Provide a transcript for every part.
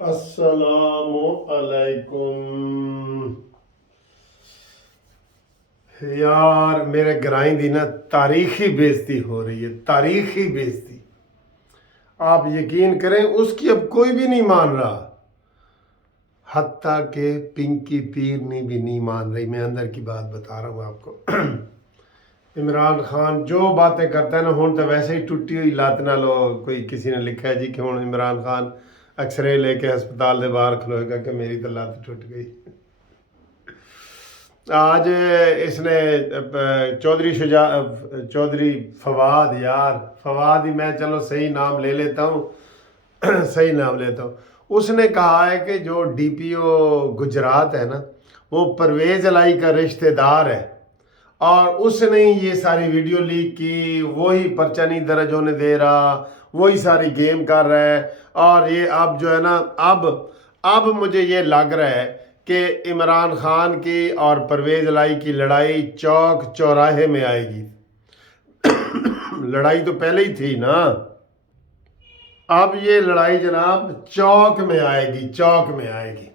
السلام علیکم یار، میرے گرائیں دی نا تاریخی بےزتی ہو رہی ہے، تاریخی بےزتی۔ آپ یقین کریں اس کی اب کوئی بھی نہیں مان رہا، حتیٰ کہ پنکی پیرنی بھی نہیں مان رہی۔ میں اندر کی بات بتا رہا ہوں آپ کو۔ عمران خان جو باتیں کرتا ہے نا، ہوں تو ویسے ہی ٹوٹی ہوئی لات نہ لو۔ کوئی کسی نے لکھا ہے جی کہ ہوں عمران خان ایکسرے لے کے ہسپتال دے باہر کھلوئے گا کہ میری تو لات ٹوٹ گئی۔ آج اس نے چودھری فواد، یار فواد ہی میں چلو صحیح نام لے لیتا ہوں صحیح نام لیتا ہوں۔ اس نے کہا ہے کہ جو ڈی پی او گجرات ہے نا، وہ پرویز الہی کا رشتہ دار ہے، اور اس نے یہ ساری ویڈیو لیک کی، وہی پرچہ نہیں درج ہونے دے رہا، وہی ساری گیم کر رہا ہے۔ اور یہ اب جو ہے نا، اب مجھے یہ لگ رہا ہے کہ عمران خان کی اور پرویز الہی کی لڑائی چوک چوراہے میں آئے گی۔ لڑائی تو پہلے ہی تھی نا، اب یہ لڑائی جناب چوک میں آئے گی، چوک میں آئے گی۔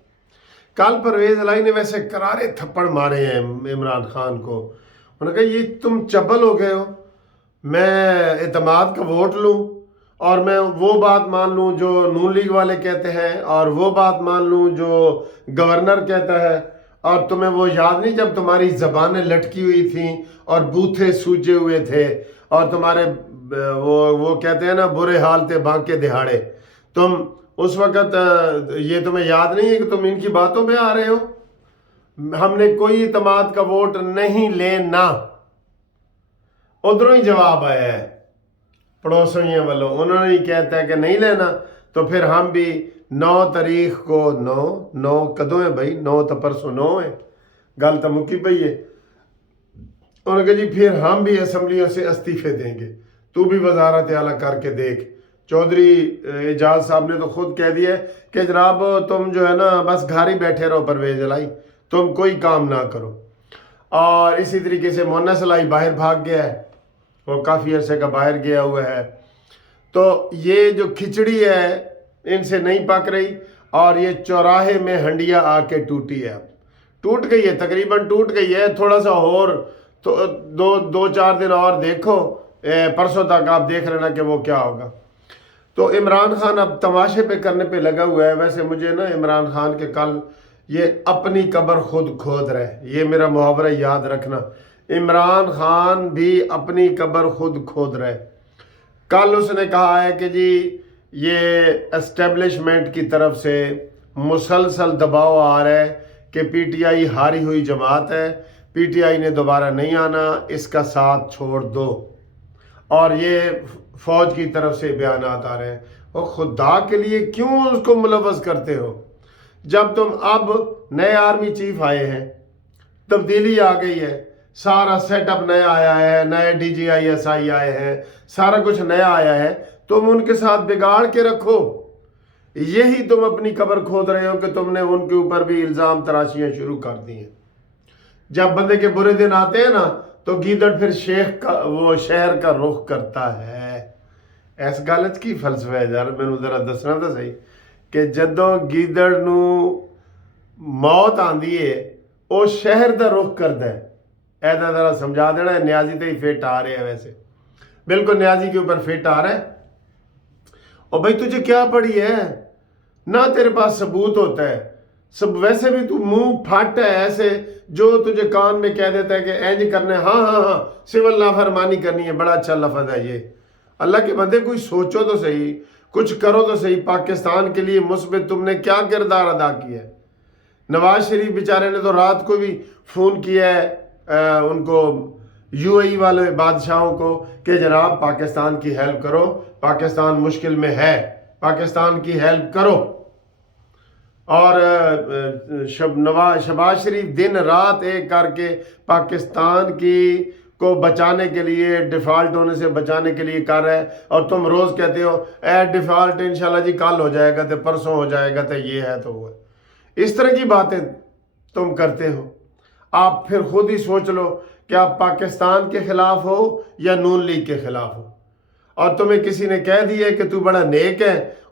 کل پرویز الہی نے ویسے کرارے تھپڑ مارے ہیں عمران خان کو۔ انہوں نے کہا یہ تم چپل ہو گئے ہو، میں اعتماد کا ووٹ لوں اور میں وہ بات مان لوں جو نون لیگ والے کہتے ہیں، اور وہ بات مان لوں جو گورنر کہتا ہے، اور تمہیں وہ یاد نہیں جب تمہاری زبانیں لٹکی ہوئی تھیں اور بوتھے سوجے ہوئے تھے، اور تمہارے وہ کہتے ہیں نا برے حال تھے بانکے دہاڑے، تم اس وقت یہ تمہیں یاد نہیں ہے کہ تم ان کی باتوں پہ آ رہے ہو؟ ہم نے کوئی اعتماد کا ووٹ نہیں لینا۔ ادھروں ہی جواب آیا ہے پڑوسیوں والوں، انہوں نے ہی کہتا ہے کہ نہیں لینا، تو پھر ہم بھی 9 تاریخ کو، 9 کدوں ہے بھائی، 9 تو پرسوں 9 ہے، گل تو مکی پئی ہے۔ انہوں نے کہا جی پھر ہم بھی اسمبلیوں سے استعفے دیں گے، تو بھی وزارت اعلیٰ کر کے دیکھ۔ چودھری اعجاز صاحب نے تو خود کہہ دیا ہے کہ جناب تم جو ہے نا بس گھر ہی بیٹھے رہو، پرویز الہی تم کوئی کام نہ کرو۔ اور اسی طریقے سے مونس الہی باہر بھاگ گیا ہے، وہ کافی عرصے کا باہر گیا ہوا ہے۔ تو یہ جو کھچڑی ہے ان سے نہیں پک رہی، اور یہ چوراہے میں ہنڈیا آ کے ٹوٹی ہے، ٹوٹ گئی ہے، تقریباً ٹوٹ گئی ہے۔ تھوڑا سا اور تو 2-4 دن اور دیکھو، پرسوں تک آپ دیکھ لینا کہ وہ کیا ہوگا۔ تو عمران خان اب تماشے پہ کرنے پہ لگا ہوا ہے۔ ویسے مجھے نا عمران خان کے کل یہ اپنی قبر خود کھود رہے، یہ میرا محاورہ یاد رکھنا، عمران خان بھی اپنی قبر خود کھود رہے۔ کل اس نے کہا ہے کہ جی یہ اسٹیبلشمنٹ کی طرف سے مسلسل دباؤ آ رہا ہے کہ پی ٹی آئی ہاری ہوئی جماعت ہے، پی ٹی آئی نے دوبارہ نہیں آنا، اس کا ساتھ چھوڑ دو، اور یہ فوج کی طرف سے بیانات آ رہے ہیں۔ اور خدا کے لیے کیوں اس کو ملوث کرتے ہو؟ جب تم اب نئے آرمی چیف آئے ہیں، تبدیلی آ گئی ہے، سارا سیٹ اپ نیا آیا ہے، نئے D G I S I آئے ہیں، سارا کچھ نیا آیا ہے، تم ان کے ساتھ بگاڑ کے رکھو۔ یہی تم اپنی قبر کھود رہے ہو کہ تم نے ان کے اوپر بھی الزام تراشیاں شروع کر دی ہیں۔ جب بندے کے برے دن آتے ہیں نا تو گیدڑ پھر وہ شہر کا رخ کرتا ہے۔ ایس گالت کی فلسفہ ہے یار، میں ذرا دسنا تو صحیح کہ جدوں گیدڑ نو موت آندی ہے وہ شہر دا رخ کرتا ہے۔ ایسا ذرا سمجھا دینا ہے۔ نیازی تے ہی فٹ آ رہے ہیں، ویسے بالکل نیازی کے اوپر فٹ آ رہا ہے۔ اور بھائی تجھے کیا پڑی ہے؟ نہ تیرے پاس ثبوت ہوتا ہے، ویسے بھی تو منہ پھٹ ہے ایسے، جو تجھے کان میں کہہ دیتا ہے کہ اینج کرنا ہے، ہاں سول نافرمانی کرنی ہے۔ بڑا اچھا لفظ ہے یہ۔ اللہ کے بندے کوئی سوچو تو صحیح، کچھ کرو تو صحیح۔ پاکستان کے لیے مثبت تم نے کیا کردار ادا کیا ہے؟ نواز شریف بیچارے نے تو رات کو بھی فون کیا ہے ان کو، یو اے ای والے بادشاہوں کو، کہ جناب پاکستان کی ہیلپ کرو، پاکستان مشکل میں ہے، پاکستان کی ہیلپ کرو۔ اور شہباز شریف دن رات ایک کر کے پاکستان کو بچانے کے لیے، ڈیفالٹ ہونے سے بچانے کے لیے کر رہا ہے، اور تم روز کہتے ہو اے ڈیفالٹ انشاءاللہ جی کل ہو جائے گا، تو پرسوں ہو جائے گا، تو یہ ہے تو وہ ہے۔ اس طرح کی باتیں تم کرتے ہو۔ آپ پھر خود ہی سوچ لو کہ آپ پاکستان کے خلاف ہو یا نون لیگ کے خلاف ہو۔ اور تمہیں کسی نے کہہ دیا کہ تو بڑا نیک ہے،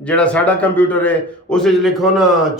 ਜਿਹੜਾ ਸਾਡਾ ਕੰਪਿਊਟਰ ਹੈ ਉਸ ਵਿੱਚ ਲਿਖੋ ਨਾ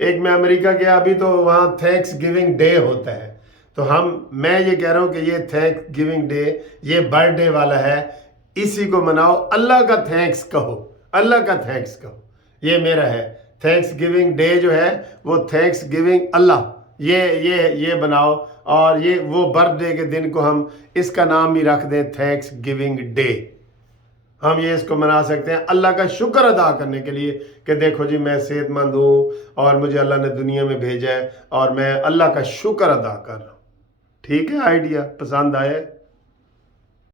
ایک میں امریکہ گیا ابھی تو وہاں تھینکس گیونگ ڈے ہوتا ہے، تو میں یہ کہہ رہا ہوں کہ یہ تھینکس گیونگ ڈے یہ برتھ ڈے والا ہے، اسی کو مناؤ، اللہ کا تھینکس کہو، اللہ کا تھینکس کہو، یہ میرا ہے تھینکس گیونگ ڈے جو ہے وہ تھینکس گیونگ اللہ، یہ بناؤ، اور یہ وہ برتھ ڈے کے دن کو ہم اس کا نام ہی رکھ دیں تھینکس گیونگ ڈے، ہم یہ اس کو منا سکتے ہیں اللہ کا شکر ادا کرنے کے لیے کہ دیکھو جی میں صحت مند ہوں اور مجھے اللہ نے دنیا میں بھیجا ہے اور میں اللہ کا شکر ادا کر رہا ہوں۔ ٹھیک ہے، آئیڈیا پسند آئے؟